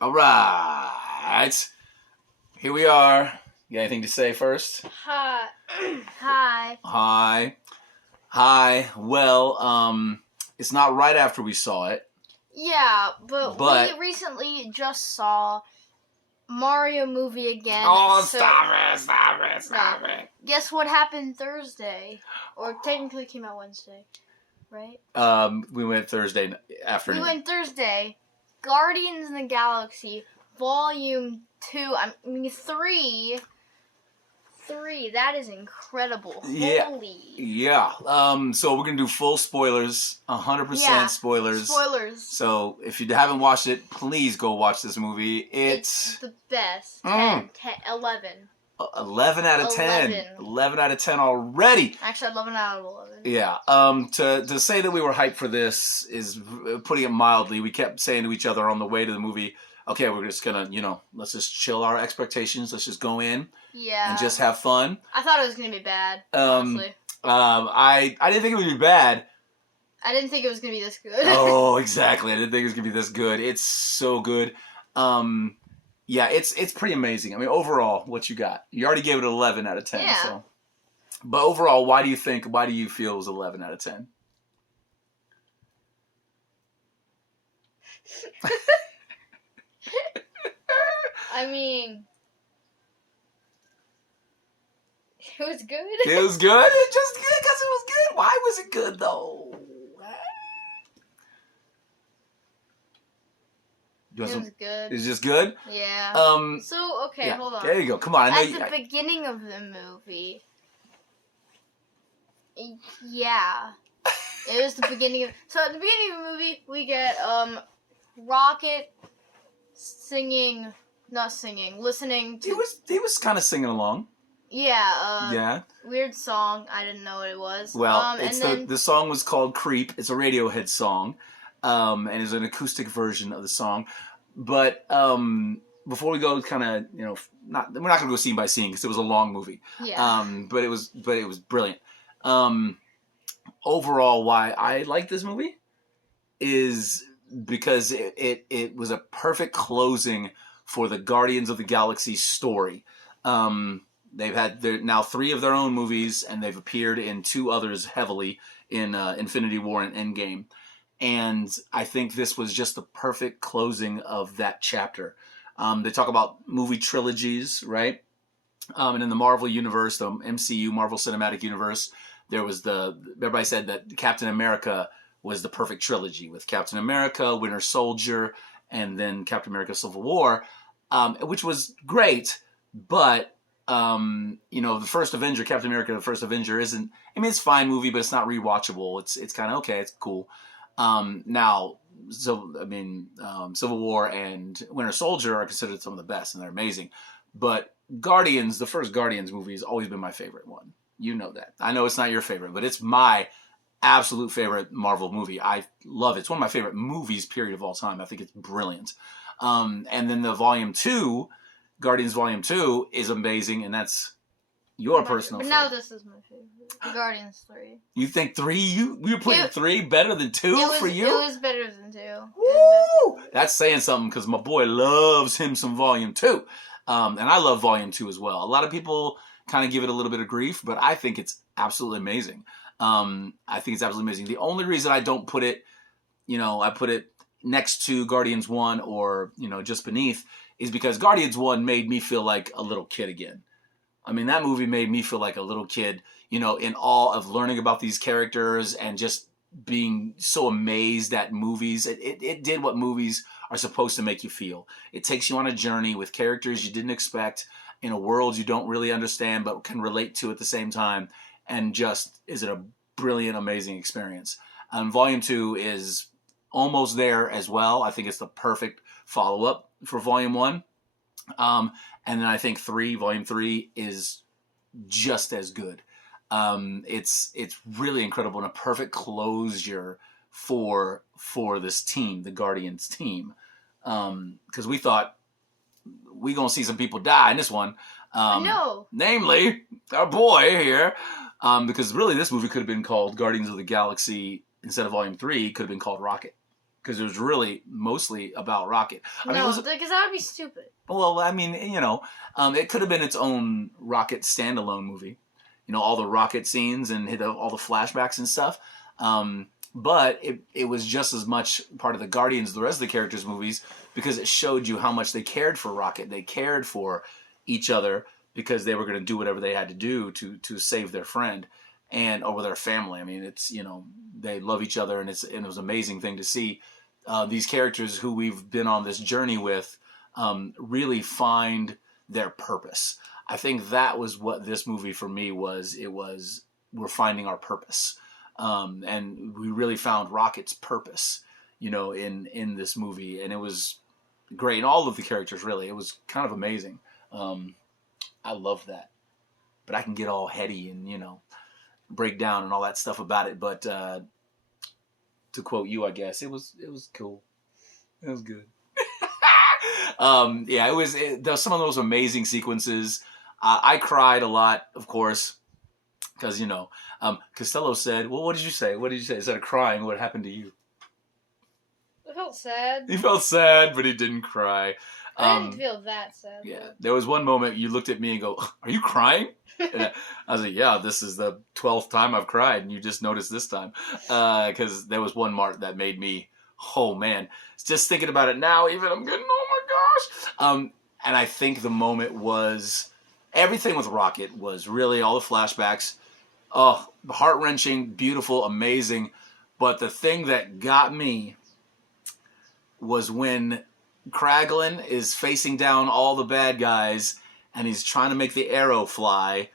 All right. Here we are. You got anything to say first? Hi. Hi. Hi. Hi. Well, it's not right after we saw it. Yeah, but we recently just saw Mario movie again. Oh, stop it. Guess what happened Thursday? Or technically came out Wednesday, right? We went Thursday afternoon. We went Thursday. Guardians of the Galaxy Volume 2, 3. That is incredible. Yeah. Holy. Yeah. So we're going to do full spoilers, 100% spoilers. Spoilers. So if you haven't watched it, please go watch this movie. It's the best. 10, 11. 11 out of 10. 11 out of 10 already. Actually, 11 out of 11. Yeah. To say that we were hyped for this is putting it mildly. We kept saying to each other on the way to the movie, okay, we're just going to, let's just chill our expectations. Let's just go in. Yeah. And just have fun. I thought it was going to be bad, honestly. I didn't think it would be bad. I didn't think it was going to be this good. Oh, exactly. I didn't think it was going to be this good. It's so good. Yeah, it's pretty amazing. I mean, overall, what you got? You already gave it an 11 out of 10. Yeah. So. But overall, why do you feel it was 11 out of 10? I mean, it was good. It was good? It's just good because it was good? Why was it good, though? It was good. It's just good? Yeah. So, okay, hold on. There you go. Come on. At the beginning of the movie, yeah. It was the beginning of... So, at the beginning of the movie, we get, Rocket listening to... He was kind of singing along. Yeah, weird song. I didn't know what it was. Well, the song was called Creep. It's a Radiohead song. And it's an acoustic version of the song. But before we go kind of, we're not going to go scene by scene because it was a long movie. Yeah. But it was brilliant. Overall, why I like this movie is because it was a perfect closing for the Guardians of the Galaxy story. They've had now 3 of their own movies, and they've appeared in 2 others heavily in Infinity War and Endgame. And I think this was just the perfect closing of that chapter. They talk about movie trilogies, right? And in the Marvel universe, the MCU, Marvel Cinematic Universe, there was everybody said that Captain America was the perfect trilogy with Captain America, Winter Soldier, and then Captain America Civil War, which was great, but the first Avenger, Captain America, the first Avenger isn't, it's a fine movie, but it's not rewatchable. It's kind of okay. It's cool. Civil War and Winter Soldier are considered some of the best, and they're amazing. But the first Guardians movie has always been my favorite one. You know that. I know it's not your favorite, but it's my absolute favorite Marvel movie. I love it. It's one of my favorite movies, period, of all time. I think it's brilliant. And then the Volume 2, Guardians Volume 2 is amazing, and that's your personal favorite. But now this is my favorite. Guardians 3. You think 3? You putting 3 better than 2 for you? It was better than 2. Woo! That's saying something because my boy loves him some Volume 2. And I love Volume 2 as well. A lot of people kind of give it a little bit of grief, but I think it's absolutely amazing. The only reason I don't put it, I put it next to Guardians 1 or, just beneath, is because Guardians 1 made me feel like a little kid again. That movie made me feel like a little kid, in awe of learning about these characters and just being so amazed at movies. It did what movies are supposed to make you feel. It takes you on a journey with characters you didn't expect in a world you don't really understand but can relate to at the same time. And just, is it a brilliant, amazing experience. Volume 2 is almost there as well. I think it's the perfect follow-up for Volume 1. And then I think Volume 3 is just as good. It's really incredible and a perfect closure for this team, the Guardians team. Because we thought we're going to see some people die in this one. No. Namely, our boy here. Because really this movie could have been called Guardians of the Galaxy, instead of Volume 3, could have been called Rocket. because it was really mostly about Rocket. I mean, it No, was because that would be stupid. well, I mean, it could have been its own Rocket standalone movie. All the Rocket scenes and all the flashbacks and stuff. But it was just as much part of the Guardians, the rest of the characters' movies, because it showed you how much they cared for Rocket. They cared for each other because they were going to do whatever they had to do to save their friend and over their family. I mean, it's they love each other, and it was an amazing thing to see these characters who we've been on this journey with really find their purpose. I think that was what this movie for me was. We're finding our purpose, and we really found Rocket's purpose, in this movie, and it was great. And all of the characters, really, it was kind of amazing. I love that, but I can get all heady and break down and all that stuff about it. But to quote you, I guess it was cool. It was good. Yeah, there was some of those amazing sequences. I cried a lot, of course, because Costello said, "Well, what did you say? What did you say? Instead of crying, what happened to you?" I felt sad. He felt sad, but he didn't cry. I didn't feel that sad. Yeah, there was one moment you looked at me and go, "Are you crying?" And I was like, "Yeah, this is the 12th time I've cried, and you just noticed this time." Because there was one mark that made me, oh man, just thinking about it now, even I'm getting, oh my gosh. And I think the moment was everything with Rocket was really all the flashbacks. Oh, heart-wrenching, beautiful, amazing. But the thing that got me was when Kraglin is facing down all the bad guys and he's trying to make the arrow fly,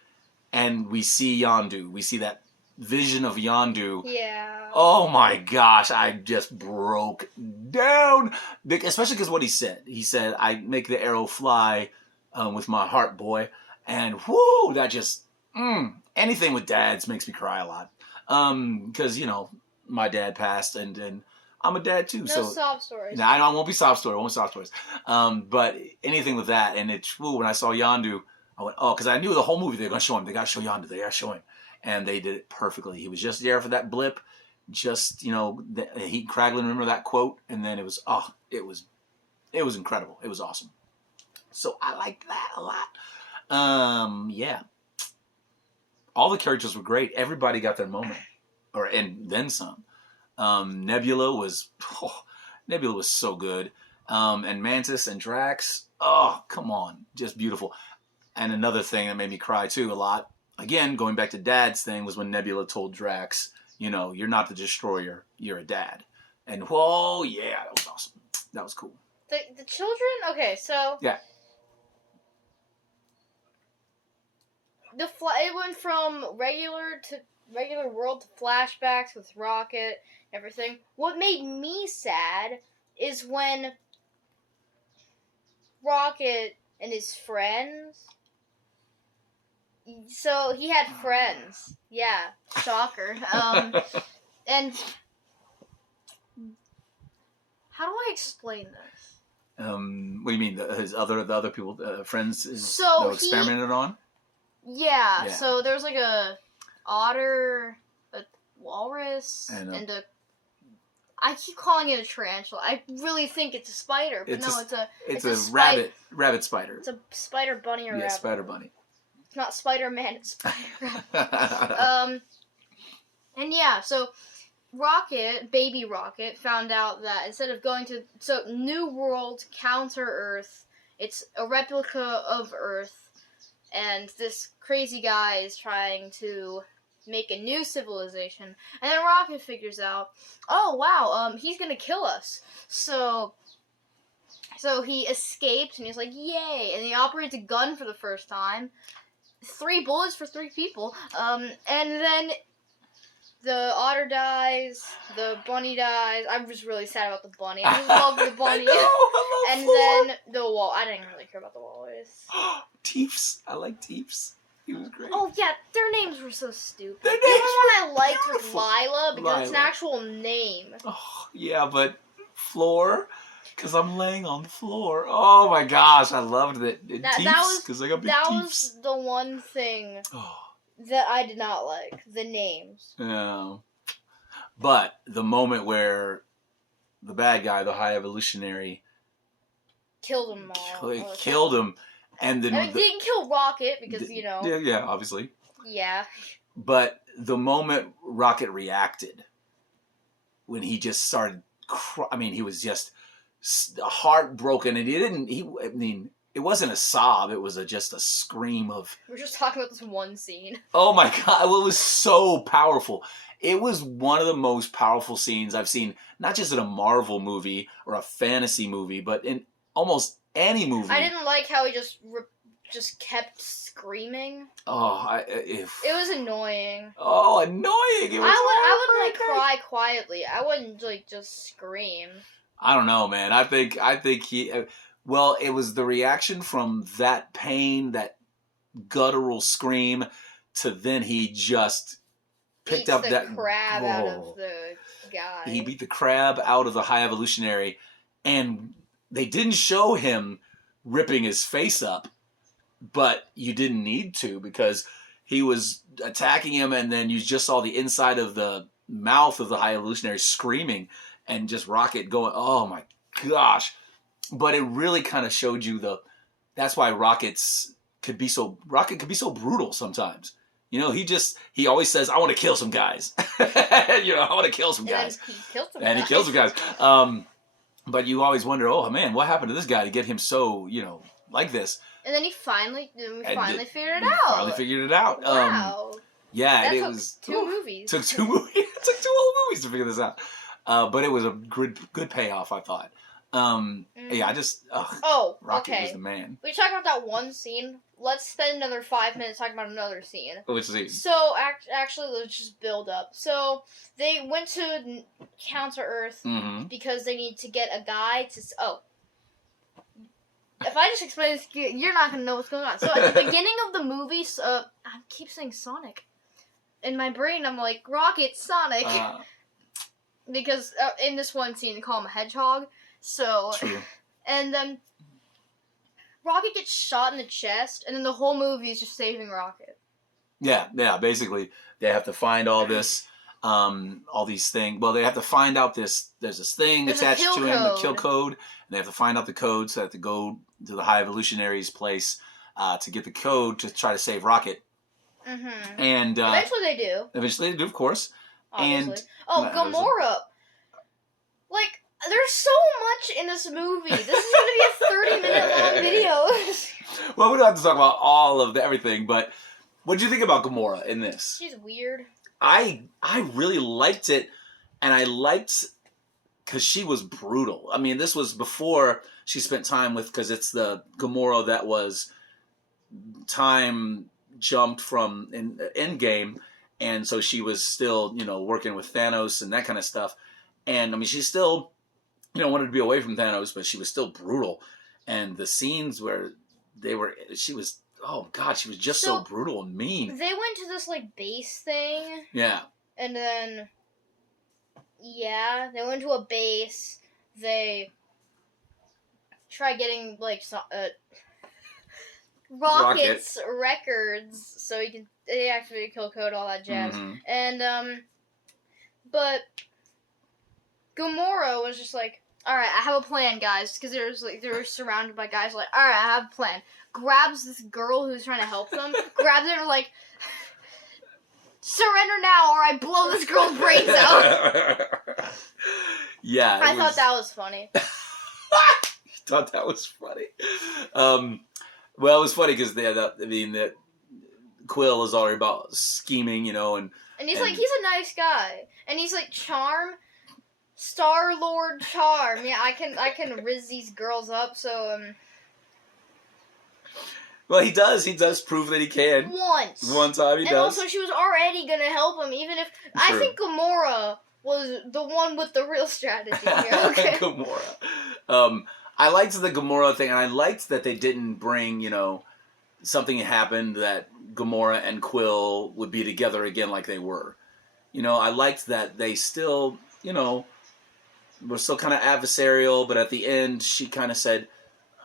and we see Yondu. We see that vision of Yondu. Yeah. Oh my gosh, I just broke down. Especially because what he said. He said, "I make the arrow fly with my heart, boy." And whoo, that just, anything with dads makes me cry a lot. Because, my dad passed, and I'm a dad too. No so sob stories. No, I won't be sob story. I won't sob stories. But anything with that, and when I saw Yondu, I went, oh, because I knew the whole movie they're gonna show him. They gotta show Yondu. They gotta show him, and they did it perfectly. He was just there for that blip. Just Kraglin, remember that quote, and then it was incredible. It was awesome. So I liked that a lot. Yeah, all the characters were great. Everybody got their moment, and then some. Nebula was so good. And Mantis and Drax, oh, come on, just beautiful. And another thing that made me cry too a lot, again, going back to Dad's thing, was when Nebula told Drax, you're not the destroyer, you're a dad. And whoa, yeah, that was awesome. That was cool. The children, okay, so yeah, it went from regular world to flashbacks with Rocket, everything. What made me sad is when Rocket and his friends. So he had friends. Yeah, shocker. And how do I explain this? What do you mean? The other people, friends, experimented on? Yeah. So there was like a otter, a walrus, and a. I keep calling it a tarantula. I really think it's a spider, but it's a rabbit spider. It's a spider bunny or rabbit. Yeah, spider bunny. It's not Spider-Man, it's Spider Rabbit. And yeah, so baby Rocket, found out that instead of going to New World counter Earth, it's a replica of Earth, and this crazy guy is trying to make a new civilization, and then Rocket figures out, oh wow, he's gonna kill us. So he escapes, and he's like, yay, and he operates a gun for the first time. 3 bullets for 3 people, and then the otter dies, the bunny dies. I was really sad about the bunny. I just love the bunny. I love then the wall. I didn't really care about the walrus. Teeps. I like Teeps. He was great. Oh yeah, their names were so stupid. Their names the one I liked beautiful. was Lila because it's an Lila. actual name. Oh yeah, but floor. Because I'm laying on the floor. Oh my gosh, I loved it. Teeps, because I got big That teeps. was the one thing that I did not like. The names. Yeah. But the moment where the bad guy, the High Evolutionary, Killed them all. killed him, and then I mean, didn't kill Rocket because yeah, obviously. Yeah. But the moment Rocket reacted, when he just started, he was just heartbroken, and I mean, it wasn't a sob; it was just a scream of. We're just talking about this one scene. Oh my God! Well, it was so powerful. It was one of the most powerful scenes I've seen, not just in a Marvel movie or a fantasy movie, but in almost any movie. I didn't like how he just kept screaming. Oh, it was annoying. Oh, annoying! I would like cry quietly. I wouldn't like just scream. I don't know, man. I think he. Well, it was the reaction from that pain, that guttural scream, to then he just picked up that crab out of the guy. He beat the crab out of the High Evolutionary, and they didn't show him ripping his face up, but you didn't need to because he was attacking him, and then you just saw the inside of the mouth of the High Evolutionary screaming, and just Rocket going, oh my gosh. But it really kind of showed you that's why Rocket could be so brutal sometimes. You know, he always says, I want to kill some guys. I want to kill some guys. And he kills some guys. But you always wonder, oh man, what happened to this guy to get him so, like this? And then we finally figured it out. Wow. Yeah, it was two movies. Took 2 movies. It took 2 whole movies to figure this out. But it was a good payoff, I thought. Yeah, I just Rocket was the man. We talked about that one scene. Let's spend another 5 minutes talking about another scene. Which scene? So actually, let's just build up. So they went to Counter Earth because they need to get a guy to. If I just explain this, you're not gonna know what's going on. So at the beginning of the movie, I keep saying Sonic. In my brain, I'm like Rocket, Sonic, because in this one scene they call him a hedgehog. So, true. And then Rocket gets shot in the chest, and then the whole movie is just saving Rocket. Yeah. Basically, they have to find all this, all these things. Well, they have to find out there's this thing attached to him, the kill code, and they have to find out the code. So they have to go to the High Evolutionary's place to get the code to try to save Rocket. Mm-hmm. And eventually they do. Of course. Obviously. And Gamora. Like, there's so much in this movie. This is going to be a 30-minute long video. Well, we don't have to talk about all of everything, but what did you think about Gamora in this? She's weird. I really liked it, and I liked because she was brutal. I mean, this was before she spent time with, because it's the Gamora that was time jumped from in Endgame, and so she was still, working with Thanos and that kind of stuff. And I mean, she still, wanted to be away from Thanos, but she was still brutal. And the scenes where she was just so brutal and mean. They went to this base thing. Yeah. And then, they went to a base. They tried getting Rocket's records so he can deactivate kill code, all that jazz. Mm-hmm. And but Gamora was just like, all right, I have a plan, guys, because they were surrounded by guys like, all right, I have a plan. Grabs this girl who's trying to help them, grabs her and surrender now or I blow this girl's brains out. Yeah. I thought that was funny. Thought that was funny. Well, it was funny because that Quill is already about scheming, and he's he's a nice guy, and he's Star-Lord Charm. Yeah, I can riz these girls up. So well, he does prove that he can. One time he does. And also, she was already gonna help him, even if I think Gamora was the one with the real strategy here. Okay. Gamora. I liked the Gamora thing, and I liked that they didn't bring, something happened that Gamora and Quill would be together again like they were. I liked that they still, were still kind of adversarial, but at the end she kind of said,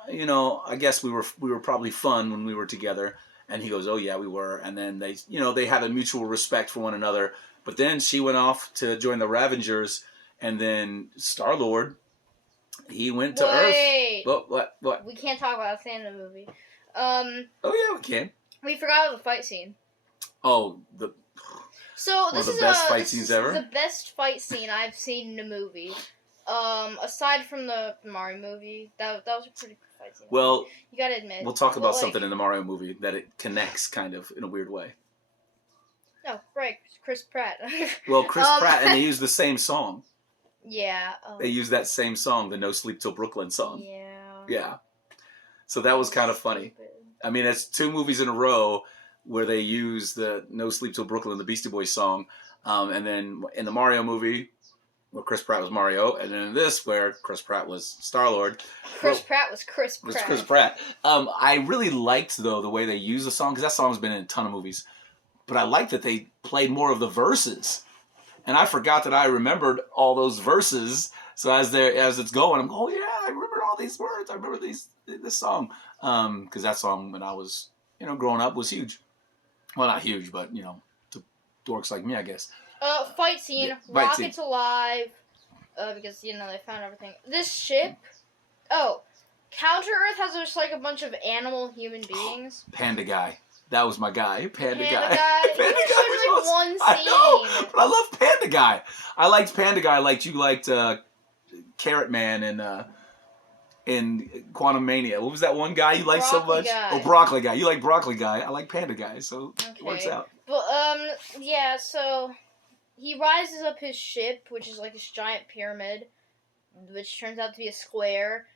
I guess we were probably fun when we were together. And he goes, oh yeah, we were. And then they had a mutual respect for one another. But then she went off to join the Ravengers, and then Star-Lord, he went to Wait. Earth. What? We can't talk about that in the movie. Oh yeah, we can. We forgot about the fight scene. Oh, So this is the best fight scenes ever. The best fight scene I've seen in a movie. Aside from the Mario movie, that was a pretty good fight scene. Well, you gotta admit. We'll talk about something in the Mario movie that it connects kind of in a weird way. Oh, right, Chris Pratt. Well, Chris Pratt, and they use the same song. Yeah. They use that same song, the No Sleep Till Brooklyn song. Yeah. Yeah. So that was kind of funny. I mean, it's 2 movies in a row where they use the No Sleep Till Brooklyn, the Beastie Boys song. And then in the Mario movie, where Chris Pratt was Mario, and then in this, where Chris Pratt was Star-Lord. Chris Pratt was Chris Pratt. Was Chris Pratt. I really liked, though, the way they use the song, because that song's been in a ton of movies. But I liked that they played more of the verses. And I forgot that I remembered all those verses. So as it's going, I'm going, oh yeah, I remember all these words. I remember this song. Because that song, when I was, growing up, was huge. Well, not huge, but, to dorks like me, I guess. Fight scene. Yeah, fight Rocket's scene. alive. Because, they found everything. This ship. Oh. Counter Earth has just, like, a bunch of animal human beings. Panda guy. That was my guy. Panda guy. Panda Guy was like one scene. I know, but I love Panda Guy. I liked Panda Guy like you liked Carrot Man in Quantum Mania. What was that one guy you liked so much? Guy. Oh, Broccoli Guy. You like Broccoli Guy. I like Panda Guy, so it works out. But, yeah, so he rises up his ship, which is like this giant pyramid, which turns out to be a square.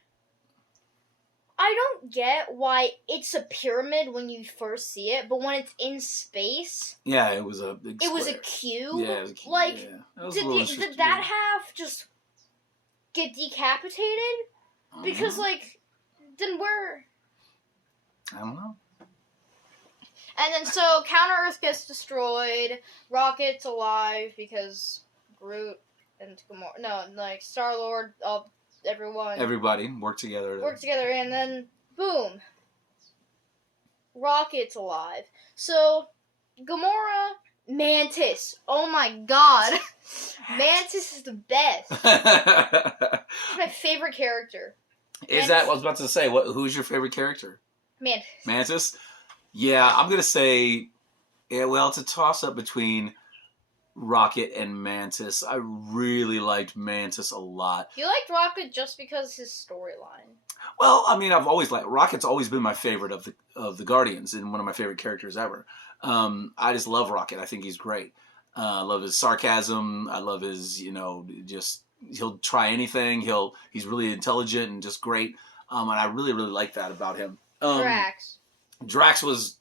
I don't get why it's a pyramid when you first see it, but when it's in space... Yeah, it was a big square. It was a cube? Yeah, it was a cube. Like, yeah. did that half just get decapitated? Because, then where... I don't know. And then, so, Counter-Earth gets destroyed, Rocket's alive because Groot and Gamora... No, Star-Lord... Everybody work together. And then, boom. Rocket's alive. So, Gamora, Mantis. Oh my god. Mantis is the best. She's my favorite character. Is that what I was about to say? Who's your favorite character? Mantis. Mantis? Yeah, I'm going to say, it's a toss-up between Rocket and Mantis. I really liked Mantis a lot. You liked Rocket just because his storyline. Well, I mean, I've always liked Rocket's always been my favorite of the Guardians and one of my favorite characters ever. I just love Rocket. I think he's great. I love his sarcasm. I love his, just he'll try anything. He's really intelligent and just great. And I really, really like that about him. Drax was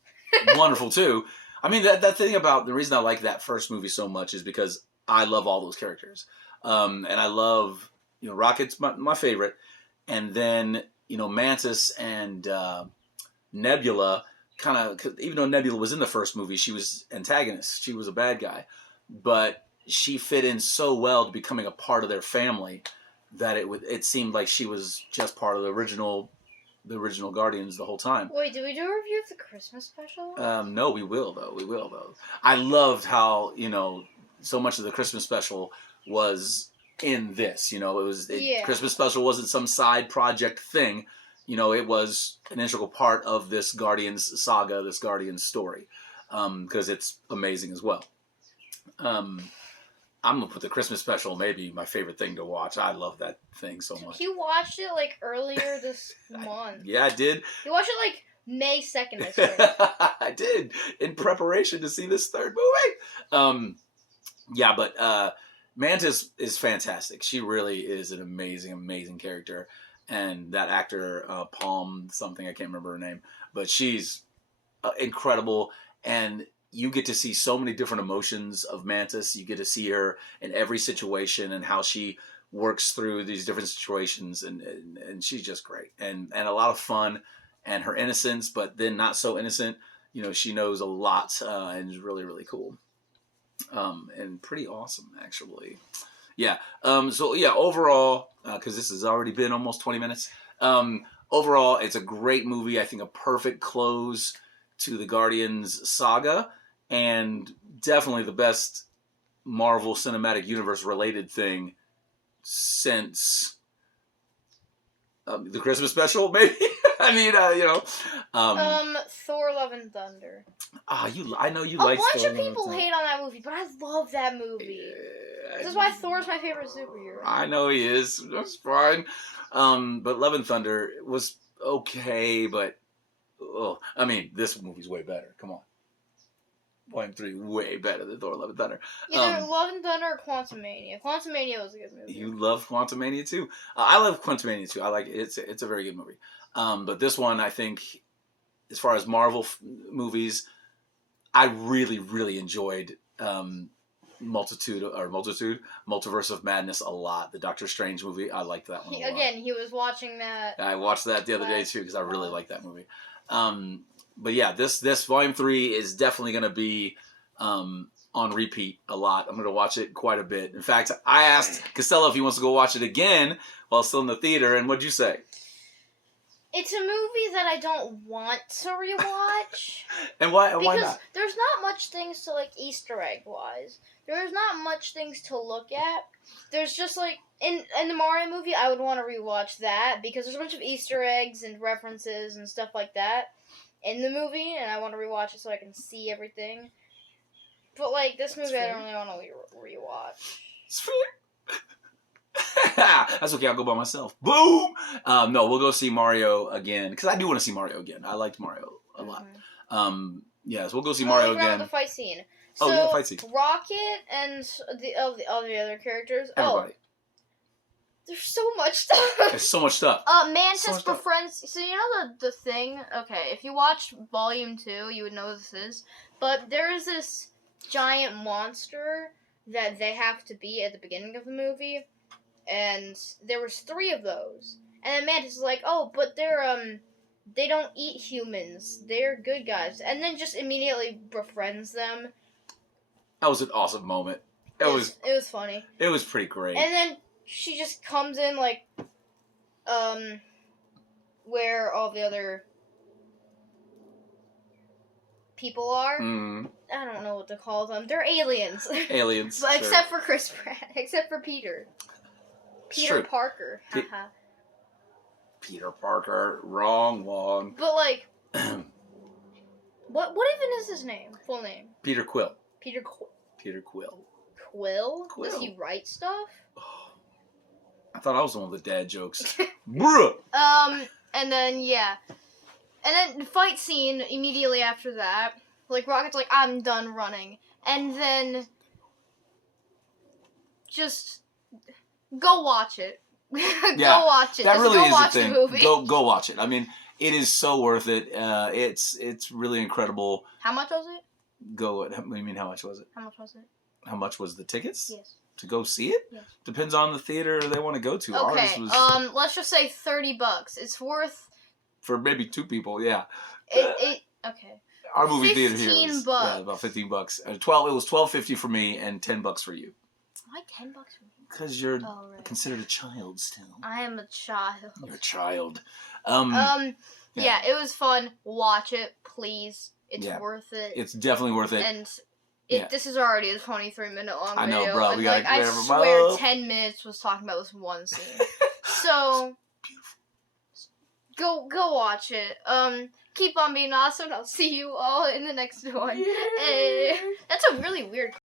wonderful too. I mean, that thing about the reason I like that first movie so much is because I love all those characters. And I love, Rocket's my favorite. And then, Mantis and Nebula kind of, even though Nebula was in the first movie, she was antagonist. She was a bad guy. But she fit in so well to becoming a part of their family that it seemed like she was just part of the original Guardians the whole time. Wait, did we do a review of the Christmas special? No, we will though. I loved how, so much of the Christmas special was in this. Christmas special wasn't some side project thing. It was an integral part of this Guardians saga, this Guardians story, because it's amazing as well. I'm going to put the Christmas special maybe my favorite thing to watch. I love that thing so much. You watched it earlier this month. Yeah, I did. You watched it May 2nd, I swear. I did, in preparation to see this third movie. Yeah, but Mantis is fantastic. She really is an amazing, amazing character. And that actor, Palm something, I can't remember her name, but she's incredible. And you get to see so many different emotions of Mantis. You get to see her in every situation and how she works through these different situations. And she's just great. And a lot of fun. And her innocence, but then not so innocent. She knows a lot and is really, really cool. And pretty awesome, actually. Yeah. So, yeah, overall, because this has already been almost 20 minutes. Overall, it's a great movie. I think a perfect close to the Guardians saga. And definitely the best Marvel Cinematic Universe related thing since the Christmas special, maybe. I mean, Thor: Love and Thunder. I know you A like. bunch of people hate on that movie, but I love that movie. This is why Thor's my favorite superhero. I know he is. That's fine. But Love and Thunder was okay, but I mean, this movie's way better. Come on. Volume 3 way better than Thor: Love and Thunder. Either Love and Thunder or Quantumania. Quantumania was a good movie. You love Quantumania too. I love Quantumania too. I like it. It's a very good movie. But this one, I think, as far as Marvel movies, I really, really enjoyed Multiverse of Madness a lot. The Doctor Strange movie, I liked that one a lot. Again, he was watching that. I watched that the other day too because I really liked that movie. But yeah, this Volume 3 is definitely going to be on repeat a lot. I'm going to watch it quite a bit. In fact, I asked Costello if he wants to go watch it again while still in the theater, and what'd you say? It's a movie that I don't want to rewatch. And why not? Because there's not much things to, like, Easter egg wise. There's not much things to look at. There's just, like, in the Mario movie, I would want to rewatch that because there's a bunch of Easter eggs and references and stuff like that in the movie, and I want to rewatch it so I can see everything. But, like, this movie I don't really want to rewatch. It's fair. That's okay, I'll go by myself. Boom! No, we'll go see Mario again, because I do want to see Mario again. I liked Mario a lot. Yes, we'll go see Mario again. The fight scene. Fight scene. Rocket and the other characters. Everybody. There's so much stuff. There's so much stuff. Mantis befriends. So you know the thing. Okay, if you watched Volume 2, you would know what this is. But there is this giant monster that they have to beat at the beginning of the movie, and there was 3 of those. And then Mantis is like, "Oh, but they don't eat humans. They're good guys." And then just immediately befriends them. That was an awesome moment. It was funny. It was pretty great. And then she just comes in, like, where all the other people are. I don't know what to call them. They're aliens. Aliens. But except for Chris Pratt. Except for Peter. Peter Parker. Haha. Peter Parker. Wrong one. But, like, what even is his name? Full name? Peter Quill. Peter Quill. Quill? Does he write stuff? I thought I was the one with the dad jokes. Bruh! And then, yeah. And then the fight scene immediately after that, like, Rocket's like, "I'm done running." And then just go watch it. Go watch it. That really go is watch the thing. The movie. Go watch it. I mean, it is so worth it. It's really incredible. How much was it? What do you mean, how much was it? How much was it? How much was the tickets? Yes. To go see it? Yes. Depends on the theater they want to go to. Okay, Ours was let's just say $30. It's worth... for maybe 2 people, yeah. Okay. Our movie theater here $15. was about $15. It was $12.50 for me and $10 for you. Why $10 for me? Because you're considered a child still. I am a child. You're a child. Yeah, it was fun. Watch it, please. It's worth it. It's definitely worth it. And this is already a 23-minute long video. I know, bro. And, I swear 10 minutes was talking about this one scene. So, go watch it. Keep on being awesome. I'll see you all in the next one. That's a really weird